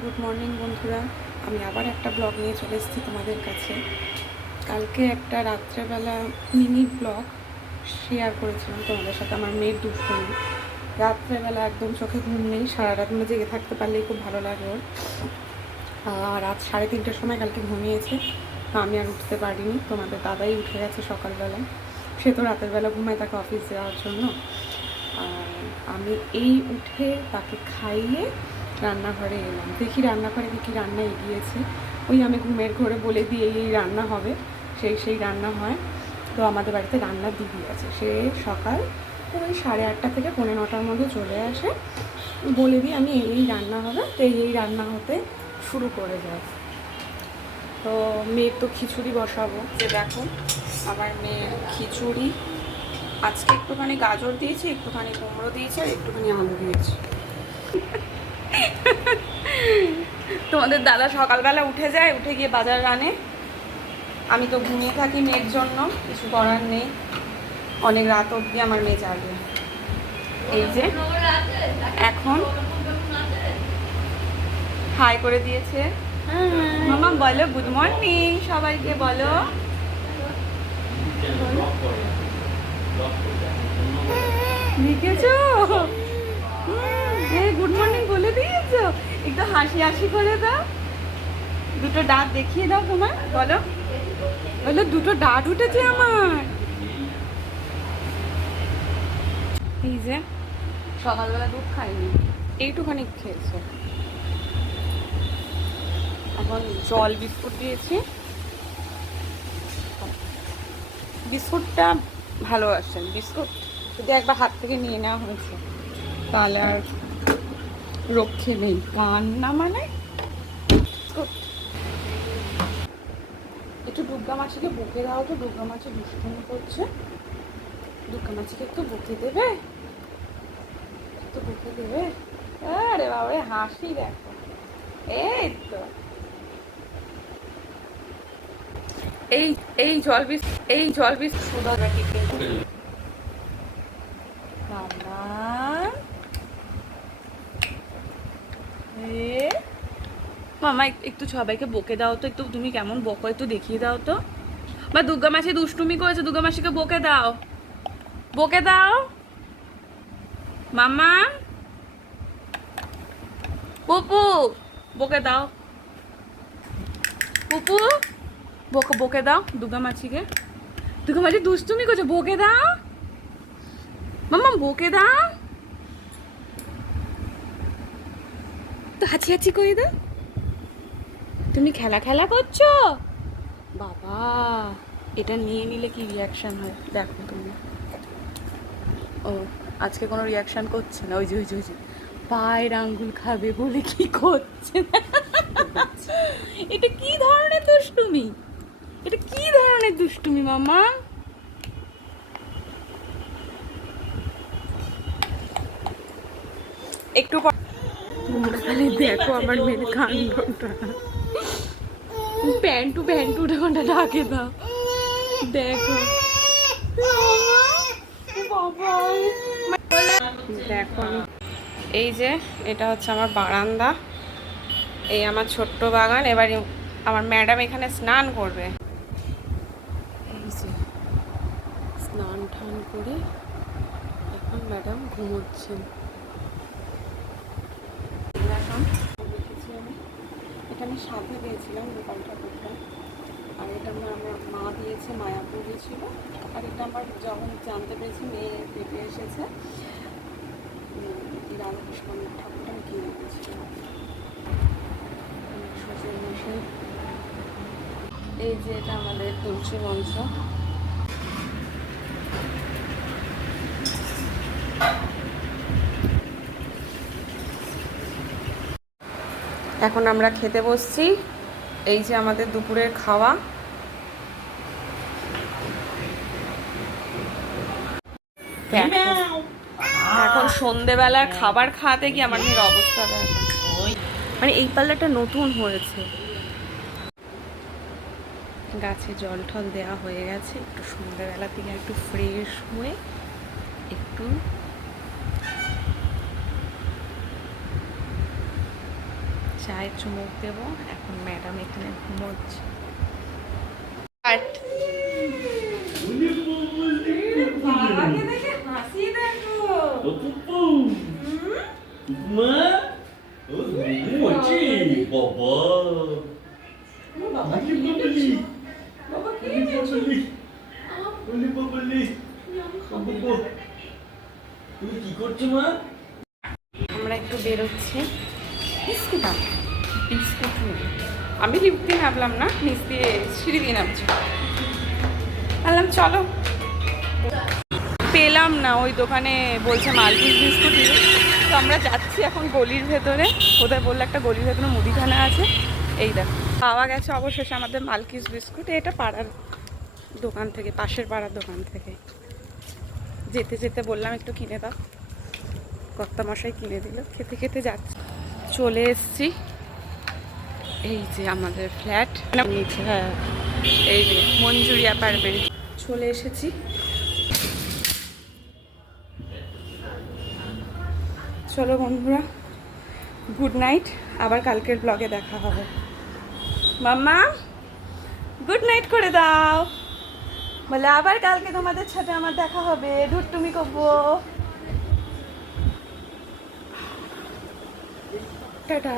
Good morning বন্ধুরা, আমি আবার একটা ব্লগ নিয়ে চলে এসেছি তোমাদের কাছে। কালকে একটা রাত্রেবেলা মিনি ব্লগ শেয়ার করেছিলাম তোমাদের সাথে, আমার মেয়ের দুষ্টুমি। রাত্রেবেলা একদম চোখে ঘুম নেই, সারা রাত মানে জেগে থাকতে পারলেই খুব ভালো লাগে ওর। রাত 3:30টার সময় কালকে ঘুমিয়েছে, আমি আর উঠতে পারিনি। তোমাদের দাদাই উঠে গেছে সকালবেলা, সে তো রাতের বেলা ঘুমায় তাকে অফিস যাওয়ার জন্য। আর আমি এই উঠে তাকে খাইয়ে রান্নাঘরে এলাম, দেখি রান্নাঘরে কী রান্না এগিয়েছে। ওই আমি ঘুমের ঘরে বলে দিই এই রান্না হবে, সেই রান্না হয়। তো আমাদের বাড়িতে রান্নার দিদি আছে, সে সকাল ওই 8:30 থেকে 9:45-র মধ্যে চলে আসে, বলে দিই আমি এই রান্না হবে, তো এই রান্না হতে শুরু করে যায়। তো মেয়ের তো খিচুড়ি বসাবো, যে দেখো আমার মেয়ের খিচুড়ি আজকে একটুখানি গাজর দিয়েছি, একটুখানি কুমড়ো দিয়েছি, আর একটুখানি আলু দিয়েছি। তোমাদের দাদা সকালবেলা উঠে যায়, উঠে গিয়ে বাজার আনে, আমি তো ঘুমিয়ে থাকি মেয়ের জন্য, কিছু করার নেই। অনেক রাত অবধি আমার মেয়ে জাগে। এই যে এখন হাই করে দিয়েছে। মামা বলো গুড মর্নিং, সবাইকে বলো। লিখেছো? গুড মর্নিং বলে দিয়েছো, একটু হাসি হাসি করে দাও, দুটো দাঁত দেখিয়ে দাও তোমার, বলো বলো দুটো দাঁত উঠেছে আমার। এই যে সকালবেলা দুধ খাইনি, এইটুখানি খেয়েছে। এখন জল বিস্কুট দিয়েছি, বিস্কুটটা ভালোবাসেন। বিস্কুট যদি একবার হাত থেকে নিয়ে নেওয়া হয়েছে তাহলে আর রক্ষে নেই, কান্না মানে। একটু দুর্গা মাছিকে বকে দাও তো, দুর্গা মাছি দুষ্টুমি করছে। দুর্গা মাছিকে একটু বকে দেবে, একটু বকে দেবে। আরে বাবা হাসি দেখো, এই তো এই এই জল বিষ সোদা রাখি মামা। একটু সবাইকে বকে দাও তো, একটু তুমি কেমন বকো একটু দেখিয়ে দাও তো। বা দুর্গা মাসি দুষ্টুমি করেছে, দুর্গা মাসিকে বকে দাও, বকে দাও মামা। পুপু বকে দাও, পুপু বকে দাও দুর্গা মাসিকে। দুর্গা মাসি দুষ্টুমি করছে, বকে দাও মামা, বকে দাও তো, হাঁচি হাঁচি করে দাও। তুমি খেলা খেলা করছো বাবা, এটা নিয়ে নিলে কি রিয়াকশন হয় দেখো তুমি। ও আজকে কোনো রিয়াকশন করছে না, ওই যে ওই যে ওই যে পায়ের আঙ্গুল খাবে বলে কি করছে। এটা কি ধরনের দুষ্টুমি, এটা কি ধরনের দুষ্টুমি মামা। একটু তোমরা খালি দেখো আমার মেয়ের কাণ্ডটা, প্যান্টু ওটা ডাকে দাও, দেখো দেখো। এই যে এটা হচ্ছে আমার বারান্দা, এই আমার ছোট্ট বাগান। এবার আমার ম্যাডাম এখানে স্নান করবে, এই যে স্নান টান করে এখন ম্যাডাম ঘুমোচ্ছেন। এটা আমি সাথে দিয়েছিলাম গোপাল ঠাকুরটা, আর এটা আমার মা দিয়েছে, মায়াপুর দিয়েছিল। আর এটা আমার যখন জানতে পেরেছি মেয়ে পেটে এসেছে, রাধাকৃষ্ণ ঠাকুরটা আমি কিনে দিয়েছিলাম। এই যে এটা আমাদের তুলসী মঞ্চ। এখন আমরা খেতে বসছি, এই যে আমাদের দুপুরের খাওয়া। এখন সন্ধেবেলার খাবার খাওয়াতে গিয়ে আমার মেয়ের অবস্থা দেখো, মানে এই পাল্লাটা নতুন হয়েছে। গাছে জল টল দেওয়া হয়ে গেছে, একটু সন্ধ্যেবেলা থেকে একটু ফ্রেশ হয়ে একটু চা চায়ে চুমুক দেবো। এখন ম্যাডাম এখানে ঘুমোচ্ছে। বাবাকে দেখে হাসি দেখো। মা ও ঘুমোচ্ছে বাবা। বাবা কি নিয়েছো? বাবা কি নিয়েছো? বলি বলি তুমি কি করছো মা? আমরা একটু বেরোচ্ছি। বিস্কুট বিস্কুট নিয়ে আমি লিফট দিয়ে নামলাম না, নিচ দিয়ে সিঁড়ি দিয়ে নামছি। বললাম চলো, পেলাম না ওই দোকানে, বলছে মালকিস বিস্কুট নিয়ে। তো আমরা যাচ্ছি এখন গলির ভেতরে। ওদের বললো একটা গলির ভেতরে মুদিখানা আছে, এই দেখো পাওয়া গেছে অবশেষে আমাদের মালকিস বিস্কুট। এটা পাড়ার দোকান থেকে, পাশের পাড়ার দোকান থেকে। যেতে যেতে বললাম একটু কিনে দাও, কর্তামশাই কিনে দিল। খেতে খেতে যাচ্ছি। চলে এসছি, এই যে আমাদের ফ্ল্যাট নিচে, হ্যাঁ এই যে মঞ্জুরি অ্যাপার্টমেন্ট চলে এসেছি। চলো বন্ধুরা, গুড নাইট, আবার কালকের ব্লগে দেখা হবে। মাম্মা গুড নাইট করে দাও, বলে আবার কালকে তোমাদের সাথে আমার দেখা হবে। তুমি করবো, টাটা।